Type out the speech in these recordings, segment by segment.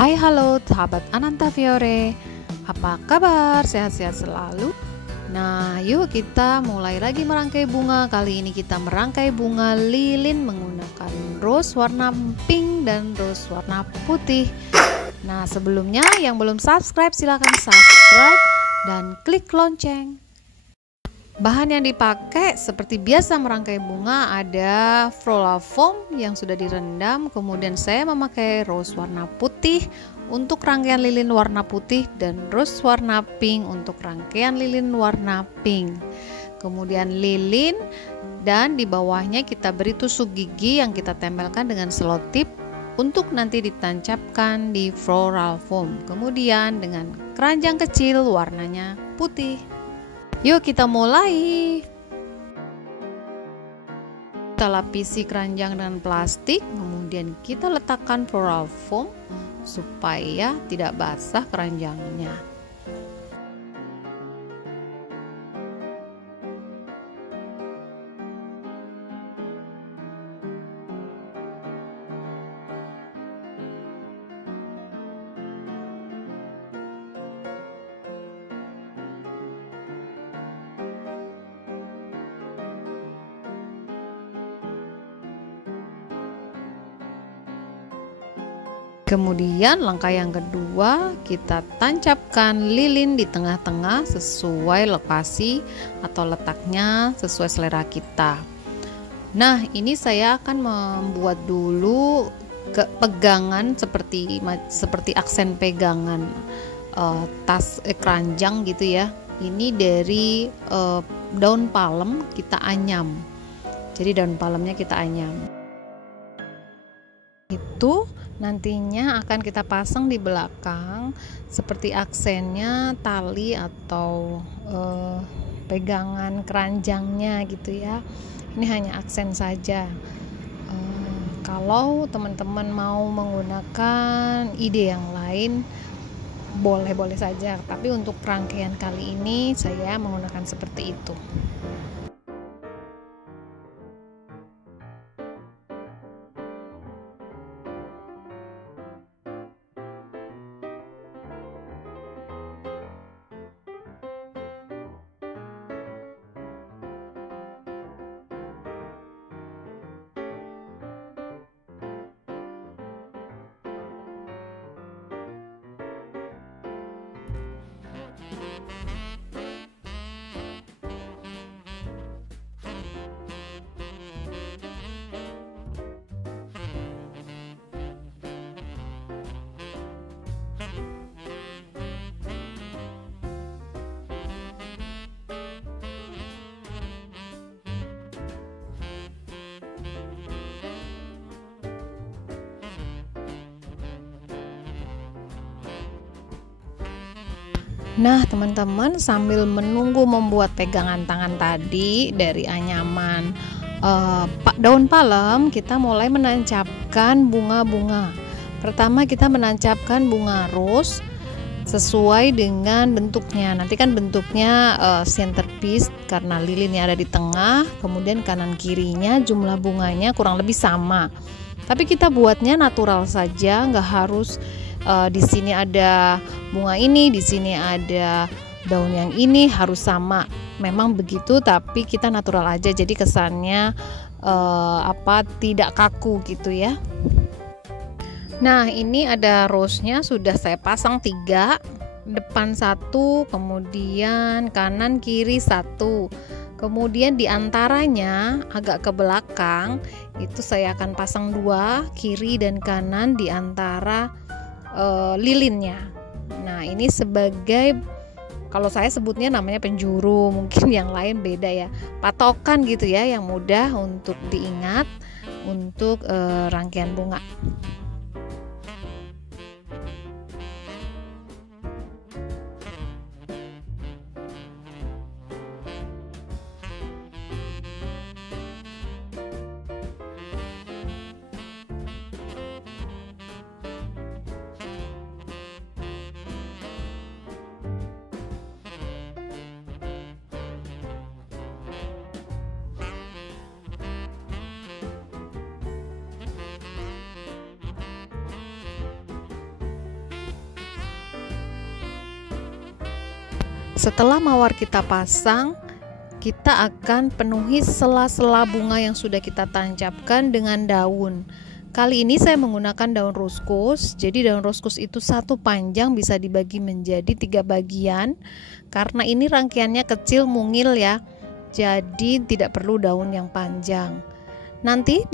Hai halo sahabat Ananta Fiore, apa kabar? Sehat-sehat selalu? Nah yuk kita mulai lagi merangkai bunga. Kali ini kita merangkai bunga lilin menggunakan rose warna pink dan rose warna putih. Nah sebelumnya yang belum subscribe silahkan subscribe dan klik lonceng. Bahan yang dipakai seperti biasa merangkai bunga ada floral foam yang sudah direndam, kemudian saya memakai rose warna putih untuk rangkaian lilin warna putih dan rose warna pink untuk rangkaian lilin warna pink. Kemudian lilin dan di bawahnya kita beri tusuk gigi yang kita tempelkan dengan selotip untuk nanti ditancapkan di floral foam. Kemudian dengan keranjang kecil warnanya putih. Yuk kita mulai. Kita lapisi keranjang dengan plastik, kemudian kita letakkan floral foam supaya tidak basah keranjangnya. Kemudian langkah yang kedua, kita tancapkan lilin di tengah-tengah sesuai lokasi atau letaknya sesuai selera kita. Nah ini saya akan membuat dulu pegangan seperti aksen pegangan tas keranjang gitu ya. Ini dari daun palem kita anyam. Jadi daun palemnya kita anyam. Itu nantinya akan kita pasang di belakang seperti aksennya tali atau pegangan keranjangnya gitu ya. Ini hanya aksen saja. Kalau teman-teman mau menggunakan ide yang lain boleh-boleh saja, tapi untuk rangkaian kali ini saya menggunakan seperti itu. Nah teman-teman, sambil menunggu membuat pegangan tangan tadi dari anyaman daun palem, kita mulai menancapkan bunga-bunga. Pertama kita menancapkan bunga rose sesuai dengan bentuknya. Nanti kan bentuknya centerpiece karena lilinnya ada di tengah, kemudian kanan kirinya jumlah bunganya kurang lebih sama. Tapi kita buatnya natural saja, nggak harus di sini ada bunga ini, di sini ada daun yang ini harus sama. Memang begitu, tapi kita natural aja, jadi kesannya tidak kaku gitu ya. Nah ini ada rose-nya sudah saya pasang 3, depan 1, kemudian kanan kiri 1. Kemudian di antaranya agak ke belakang itu saya akan pasang 2, kiri dan kanan di antara lilinnya. Nah ini sebagai, kalau saya sebutnya namanya penjuru, mungkin yang lain beda ya, patokan gitu ya, yang mudah untuk diingat untuk rangkaian bunga. Setelah mawar kita pasang, kita akan penuhi sela-sela bunga yang sudah kita tancapkan dengan daun. Kali ini saya menggunakan daun ruskus. Jadi daun ruskus itu satu panjang bisa dibagi menjadi 3 bagian. Karena ini rangkaiannya kecil mungil ya, jadi tidak perlu daun yang panjang. Nanti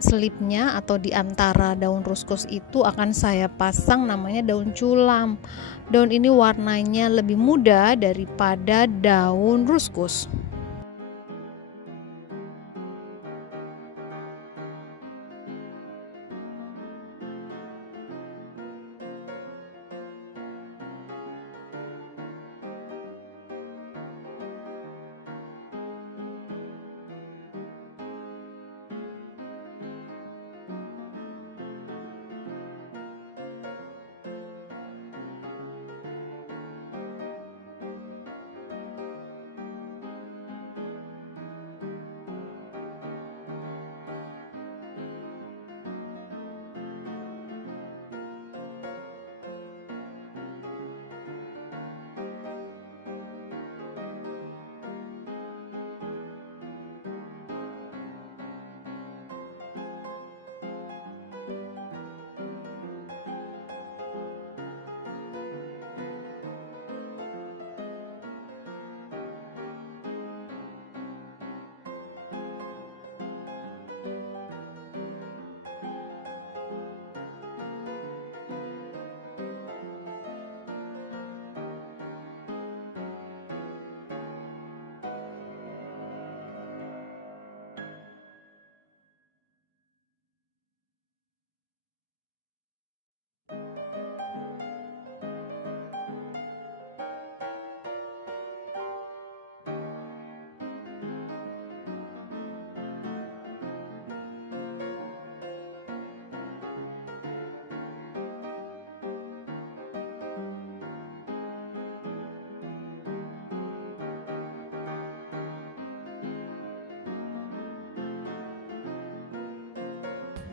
selipnya atau di antara daun ruskus itu akan saya pasang namanya daun culam. Daun ini warnanya lebih muda daripada daun ruskus.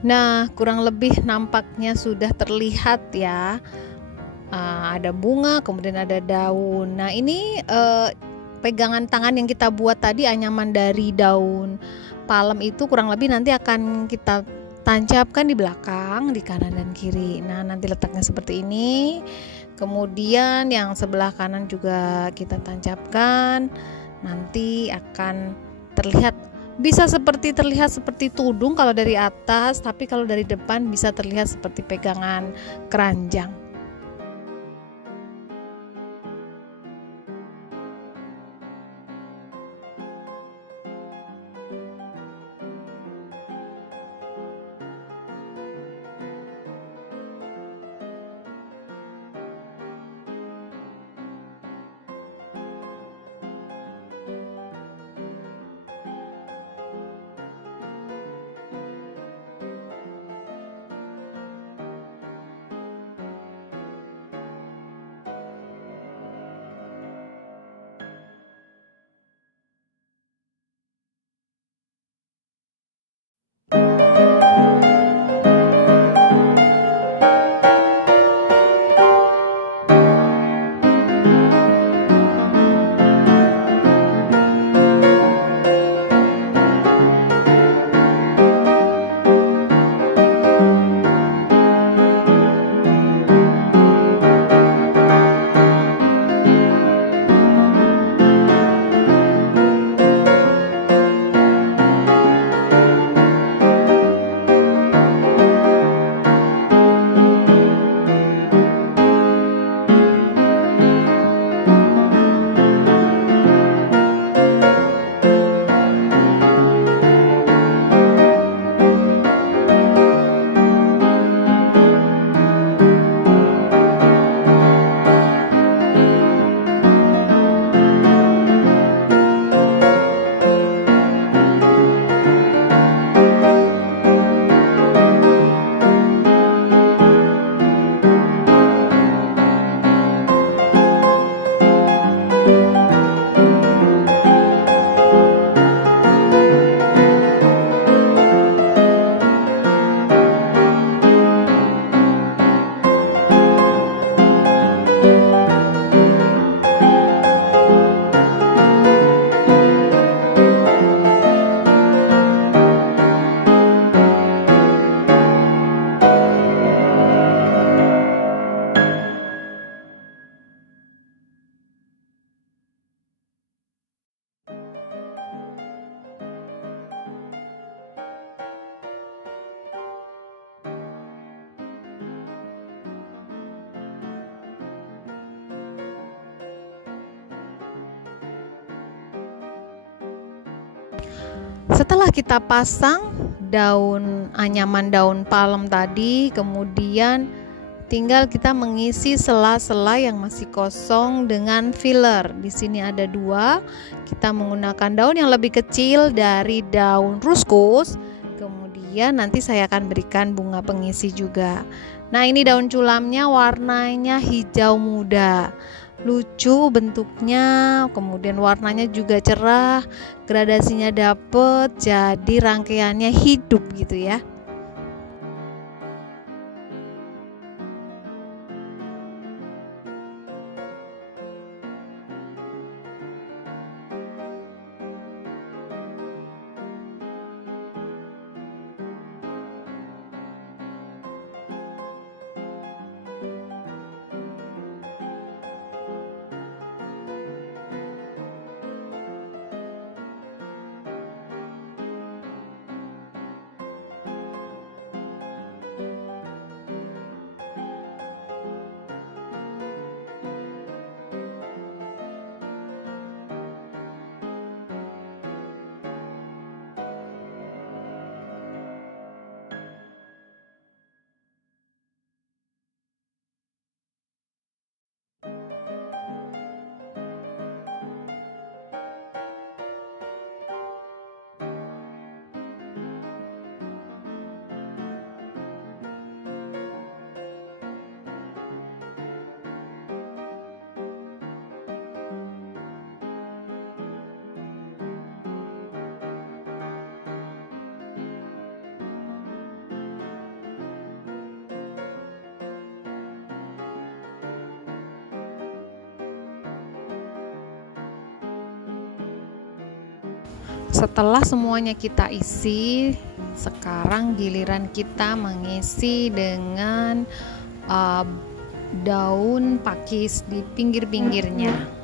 Nah, kurang lebih nampaknya sudah terlihat ya. Ada bunga, kemudian ada daun. Nah, ini pegangan tangan yang kita buat tadi, anyaman dari daun palem itu kurang lebih nanti akan kita tancapkan di belakang, di kanan dan kiri. Nah, nanti letaknya seperti ini. Kemudian yang sebelah kanan juga kita tancapkan. Nanti akan terlihat seperti tudung kalau dari atas, tapi kalau dari depan bisa terlihat seperti pegangan keranjang. Setelah kita pasang daun anyaman, daun palem tadi, kemudian tinggal kita mengisi sela-sela yang masih kosong dengan filler. Di sini ada 2. Kita menggunakan daun yang lebih kecil dari daun ruskus. Kemudian nanti saya akan berikan bunga pengisi juga. Nah, ini daun culamnya warnanya hijau muda. Lucu bentuknya, kemudian warnanya juga cerah, gradasinya dapet, jadi rangkaiannya hidup gitu ya. Setelah semuanya kita isi, sekarang giliran kita mengisi dengan daun pakis di pinggir-pinggirnya.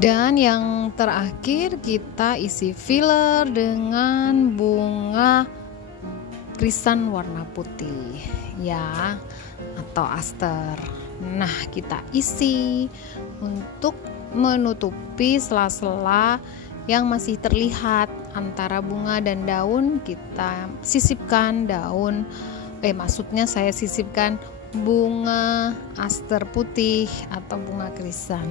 Dan yang terakhir kita isi filler dengan bunga krisan warna putih ya, atau aster. Nah, kita isi untuk menutupi sela-sela yang masih terlihat antara bunga dan daun. Kita sisipkan daun, maksudnya saya sisipkan bunga aster putih atau bunga krisan.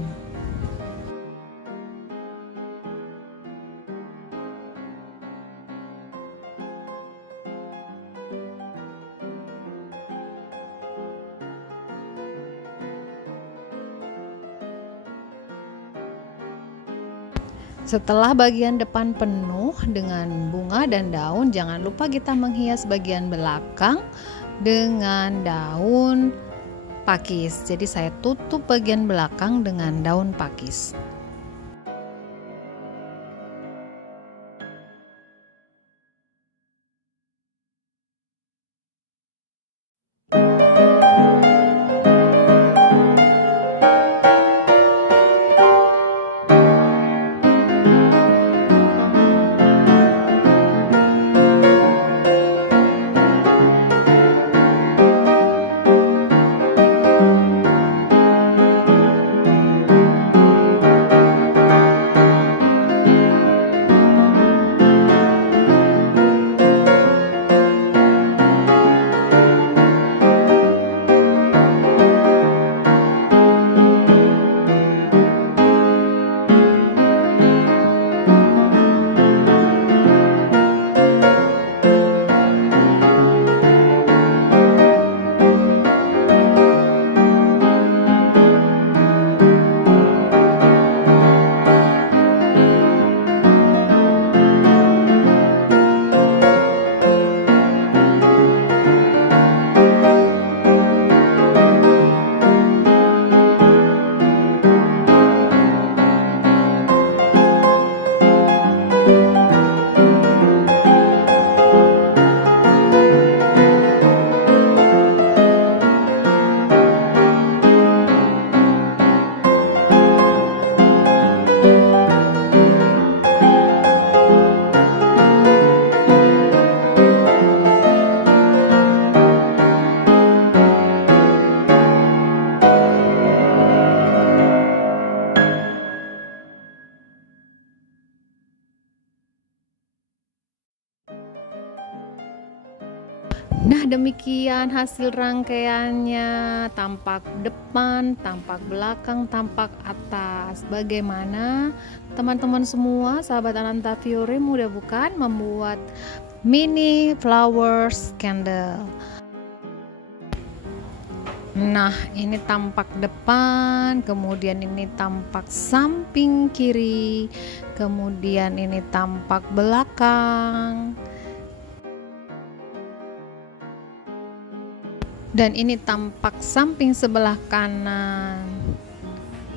Setelah bagian depan penuh dengan bunga dan daun, jangan lupa kita menghias bagian belakang dengan daun pakis. Jadi saya tutup bagian belakang dengan daun pakis. Nah, demikian hasil rangkaiannya, tampak depan, tampak belakang, tampak atas. Bagaimana teman-teman semua, sahabat Ananta Fiore, mudah bukan membuat mini flowers candle? Nah, ini tampak depan, kemudian ini tampak samping kiri, kemudian ini tampak belakang, dan ini tampak samping sebelah kanan.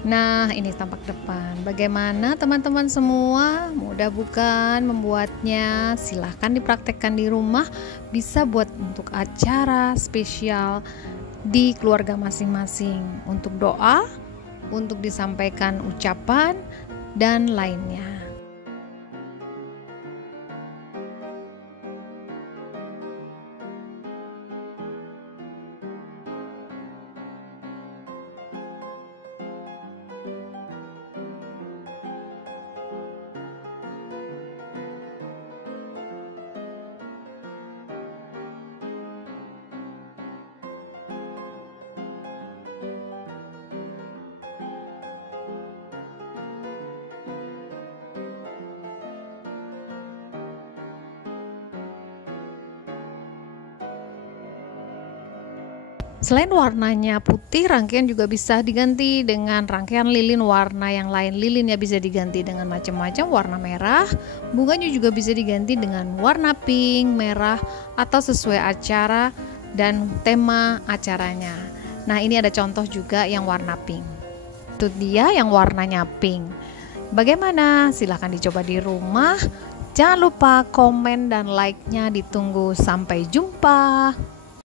Nah, ini tampak depan. Bagaimana teman-teman semua? Mudah bukan membuatnya? Silahkan dipraktekkan di rumah, bisa buat untuk acara spesial di keluarga masing-masing, untuk doa, untuk disampaikan ucapan, dan lainnya. Selain warnanya putih, rangkaian juga bisa diganti dengan rangkaian lilin warna yang lain. Lilinnya bisa diganti dengan macam-macam warna merah, bunganya juga bisa diganti dengan warna pink, merah, atau sesuai acara dan tema acaranya. Nah, ini ada contoh juga yang warna pink. Itu dia yang warnanya pink. Bagaimana? Silahkan dicoba di rumah. Jangan lupa komen dan like-nya ditunggu. Sampai jumpa.